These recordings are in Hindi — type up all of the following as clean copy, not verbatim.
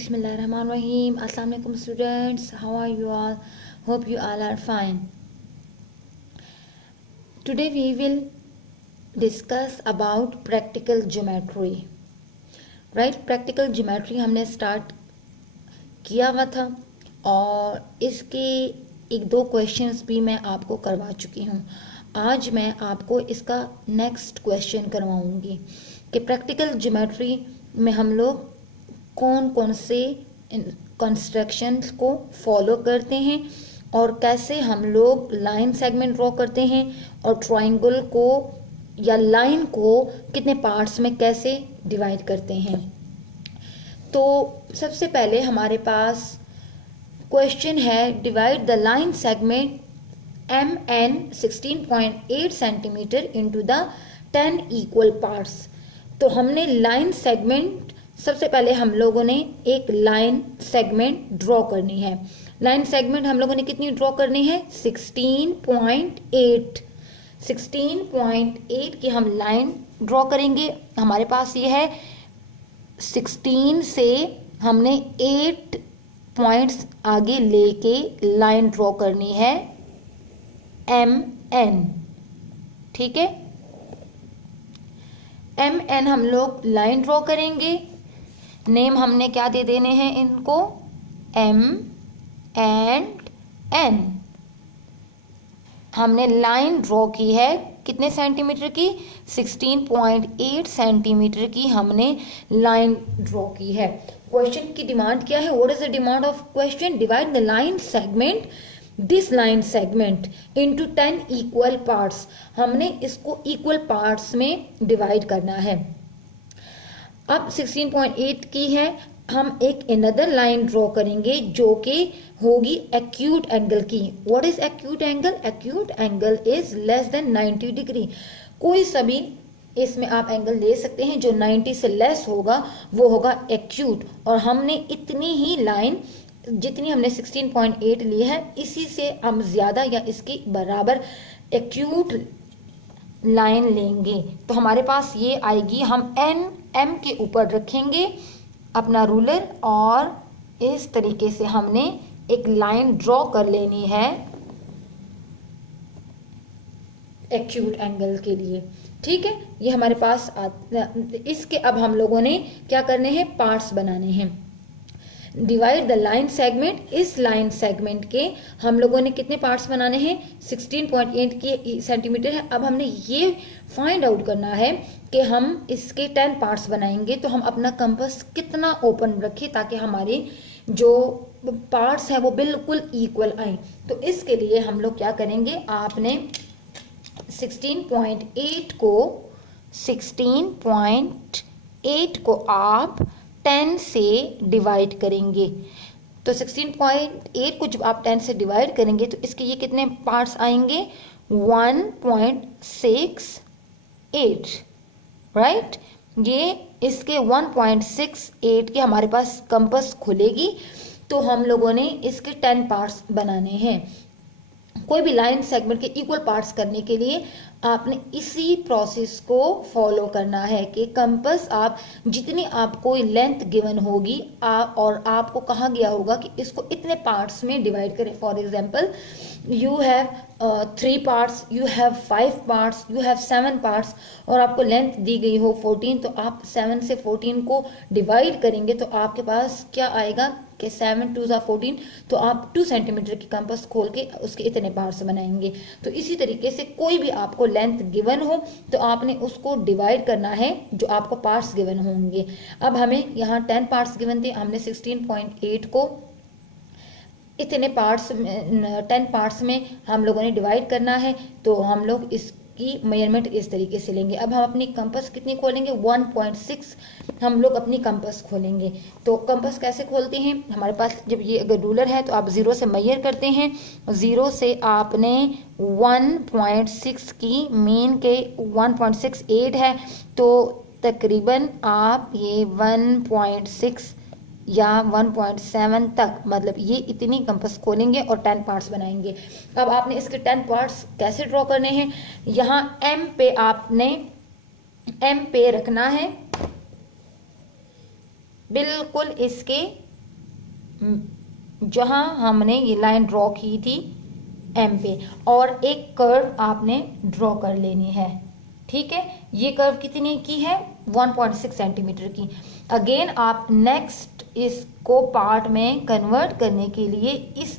Bismillahirrahmanirrahim. Assalamu alaikum students. How are you all? Hope you all are fine. Today we will discuss about practical geometry. Right? Practical geometry हमने start किया हुआ था और इसके एक दो क्वेश्चंस भी मैं आपको करवा चुकी हूँ. आज मैं आपको इसका नेक्स्ट क्वेश्चन करवाऊंगी कि प्रैक्टिकल ज्योमेट्री में हम लोग कौन कौन से कंस्ट्रक्शन को फॉलो करते हैं और कैसे हम लोग लाइन सेगमेंट ड्रॉ करते हैं और ट्रायंगल को या लाइन को कितने पार्ट्स में कैसे डिवाइड करते हैं. तो सबसे पहले हमारे पास क्वेश्चन है, divide the line segment MN 16.8 centimetre into the 10 equal parts. तो हमने लाइन सेगमेंट, सबसे पहले हम लोगों ने एक लाइन सेगमेंट ड्रॉ करनी है. लाइन सेगमेंट हम लोगों ने कितनी ड्रॉ करनी है? 16.8 की हम लाइन ड्रॉ करेंगे. हमारे पास ये है 16 से हमने 8 पॉइंट्स आगे लेके लाइन ड्रॉ करनी है MN. ठीक है, MN हम लोग लाइन ड्रॉ करेंगे. नेम हमने क्या दे देने हैं इनको? M and N. हमने लाइन ड्रॉ की है कितने सेंटीमीटर की? 16.8 सेंटीमीटर की हमने लाइन ड्रॉ की है. क्वेश्चन की डिमांड क्या है? What is the demand of question? Divide the line segment, this line segment into 10 equal parts. हमने इसको इक्वल पार्ट्स में डिवाइड करना है. अब 16.8 की है, हम एक अनदर लाइन ड्रॉ करेंगे जो कि होगी एक्यूट एंगल की. What is acute angle? Acute angle is less than 90 degree. कोई सभी इसमें आप एंगल ले सकते हैं, जो 90 से लेस होगा वो होगा एक्यूट. और हमने इतनी ही लाइन, जितनी हमने 16.8 ली है, इसी से हम ज्यादा या इसकी बराबर एक्यूट लाइन लेंगे. तो हमारे पास ये आएगी. हम M के ऊपर रखेंगे अपना रूलर और इस तरीके से हमने एक लाइन ड्रॉ कर लेनी है एक्यूट एंगल के लिए. ठीक है, ये हमारे पास इसके अब हम लोगों ने क्या करने हैं? पार्ट्स बनाने हैं. डिवाइड द लाइन सेगमेंट, इस लाइन सेगमेंट के हम लोगों ने कितने पार्ट्स बनाने हैं? 16.8 की सेंटीमीटर है. अब हमने ये फाइंड आउट करना है कि हम इसके 10 पार्ट्स बनाएंगे तो हम अपना कंपास कितना ओपन रखें ताकि हमारे जो पार्ट्स हैं वो बिल्कुल इक्वल आए. तो इसके लिए हम लोग क्या करेंगे? आपने 16.8 को आप 10 से डिवाइड करेंगे. तो 16.8 को जब आप 10 से डिवाइड करेंगे तो इसके ये कितने पार्ट्स आएंगे? 1.68. राइट, ये इसके 1.68 के हमारे पास कंपास खुलेगी. तो हम लोगों ने इसके 10 पार्ट्स बनाने हैं. कोई भी लाइन सेगमेंट के इक्वल पार्ट्स करने के लिए आपने इसी प्रोसेस को फॉलो करना है कि कंपास आप जितनी आपको लेंथ गिवन होगी और आपको कहा गया होगा कि इसको इतने पार्ट्स में डिवाइड करें. For example, you have 3 parts, you have 5 parts, you have 7 parts और आपको लेंथ दी गई हो 14. तो आप 7 से 14 को डिवाइड करेंगे तो आपके पास क्या आएगा कि 7 2 14. तो आप 2 सेंटीमीटर की कंपास खोल के उसके इतने पार्ट्स बनाएंगे. तो इसी तरीके से कोई भी आपको लेंथ गिवन हो तो आपने उसको डिवाइड करना है जो आपको पार्ट्स गिवन होंगे. अब हमें यहाँ 10 पार्ट्स गिवन थे, हमने 16.8 को इतने पार्ट्स 10 पार्ट्स में हम लोगों ने डिवाइड करना है. तो हम लोग इसकी मेजरमेंट इस तरीके से लेंगे. अब हम अपनी कंपास कितनी खोलेंगे? 1.6 हम लोग अपनी कंपास खोलेंगे. तो कंपास कैसे खोलते हैं? हमारे पास जब ये अगर रूलर है तो आप 0 से मेजर करते हैं. 0 से आपने 1.6 की, मीन के 1.68 है तो तकरीबन आप ये 1.6 या 1.7 तक, मतलब ये इतनी कंपास खोलेंगे और 10 पार्ट्स बनाएंगे. अब आपने इसके 10 पार्ट्स कैसे ड्रॉ करने हैं? यहाँ M पे आपने M पे रखना है बिल्कुल इसके जहां हमने ये लाइन ड्रॉ की थी एम पे, और एक कर्व आपने ड्रॉ कर लेनी है। ठीक है, ये कर्व कितनी की है, 1.6 सेंटीमीटर की। अगेन आप नेक्स्ट इसको पार्ट में कन्वर्ट करने के लिए इस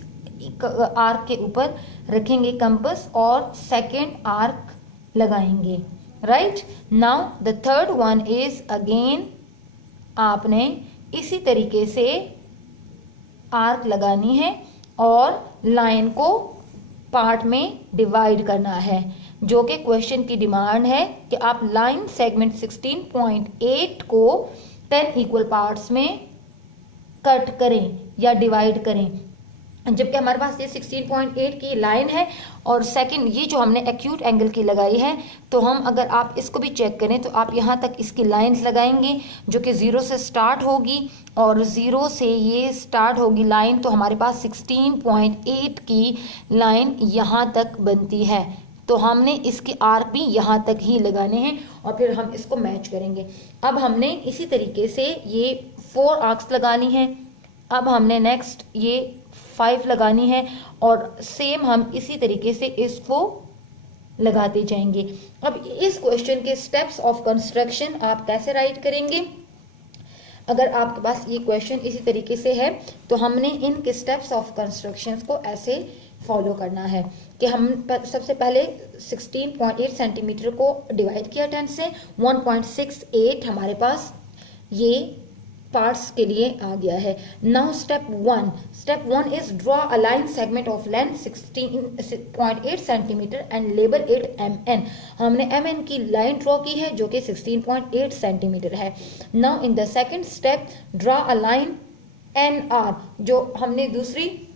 आर्क के ऊपर रखेंगे कंपास और सेकेंड आर्क लगाएंगे। Right, now the third one is again आपने इसी तरीके से आर्क लगानी है और लाइन को पार्ट में डिवाइड करना है, जो कि क्वेश्चन की डिमांड है कि आप लाइन सेगमेंट 16.8 को 10 इक्वल पार्ट्स में कट करें या डिवाइड करें। जबकि हमारे पास ये 16.8 की लाइन है और सेकंड ये जो हमने एक्यूट एंगल की लगाई है, तो हम अगर आप इसको भी चेक करें तो आप यहाँ तक इसकी लाइंस लगाएंगे जो कि 0 से स्टार्ट होगी और 0 से ये स्टार्ट होगी लाइन, तो हमारे पास 16.8 की लाइन यहाँ तक बनती है। तो हमने इसके आर्क भी यहाँ तक ही लगाने हैं और फिर हम इसको मैच करेंगे। अब हमने इसी तरीके से ये 4 आर्क्स लगानी है। अब हमने नेक्स्ट ये 5 लगानी है और सेम हम इसी तरीके से इसको लगाते जाएंगे। अब इस क्वेश्चन के स्टेप्स ऑफ कंस्ट्रक्शन आप कैसे राइट करेंगे? अगर आपके पास ये क्वेश्चन इसी तरीके से है तो हमने इनके स्टेप्स ऑफ कंस्ट्रक्शन को ऐसे फॉलो करना है कि हम सबसे पहले 16.8 सेंटीमीटर को डिवाइड किया 10 से, 1.68 हमारे पास ये पार्ट्स के लिए आ गया है। Now step one is draw a line segment of length 16.8 centimetre and label it MN। हमने MN की लाइन ड्रॉ की है जो कि 16.8 सेंटीमीटर है। Now in the second step draw a line NR, जो हमने दूसरी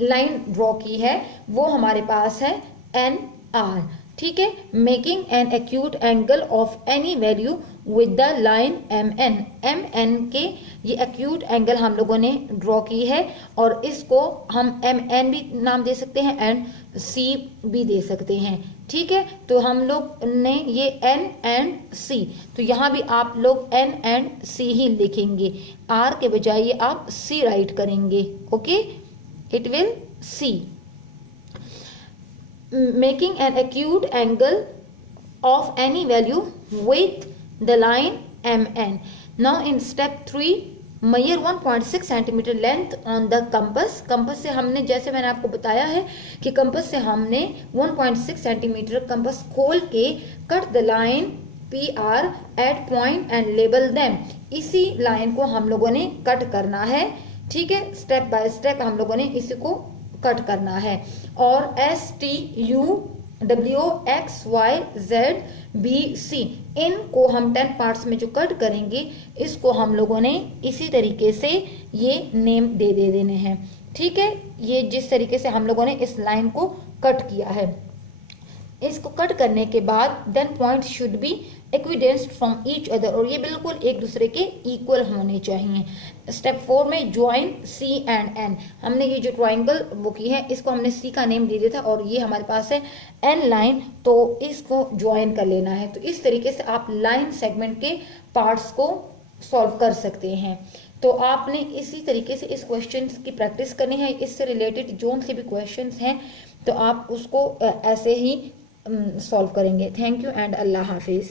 लाइन ड्रॉ की है वो हमारे पास है NR। ठीक है, making an acute angle of any value with the line MN के ये एक्यूट एंगल हम लोगों ने ड्रॉ की है और इसको हम MN भी नाम दे सकते हैं एंड C भी दे सकते हैं। ठीक है, तो हम लोग ने ये N एंड C, तो यहाँ भी आप लोग N एंड C ही लिखेंगे, R के बजाय ये आप C राइट करेंगे। Okay, it will C, making an acute angle of any value with the line MN. Now in step 3 measure 1.6 centimetre length on the compass. Compass से हमने, जैसे मैंने आपको बताया है कि कंपास से हमने 1.6 सेंटीमीटर कंपास खोल के cut the line PR at point and label them. इसी लाइन को हम लोगों ने कट करना है। ठीक है, स्टेप बाय स्टेप हम लोगों ने इसी को कट करना है और STUWXYZBC इनको हम 10 पार्ट्स में जो कट करेंगे इसको हम लोगों ने इसी तरीके से ये नेम दे देने हैं। ठीक है, ये जिस तरीके से हम लोगों ने इस लाइन को कट किया है, इसको कट करने के बाद then point should be equidistant from each other, और ये बिल्कुल एक दूसरे के इक्वल होने चाहिए। स्टेप 4 में ज्वाइन C एंड N, हमने ये जो ट्राइंगल वो की है इसको हमने C का नेम दे दिया था और ये हमारे पास है N लाइन, तो इसको ज्वाइन कर लेना है। तो इस तरीके से आप लाइन सेगमेंट के पार्ट्स को सॉल्व कर सकते हैं। तो आपने इसी तरीके से इस क्वेश्चन की प्रैक्टिस करनी है। इससे रिलेटेड जोन से भी क्वेश्चन हैं तो आप उसको ऐसे ही सॉल्व करेंगे। Thank you and Allah Hafiz.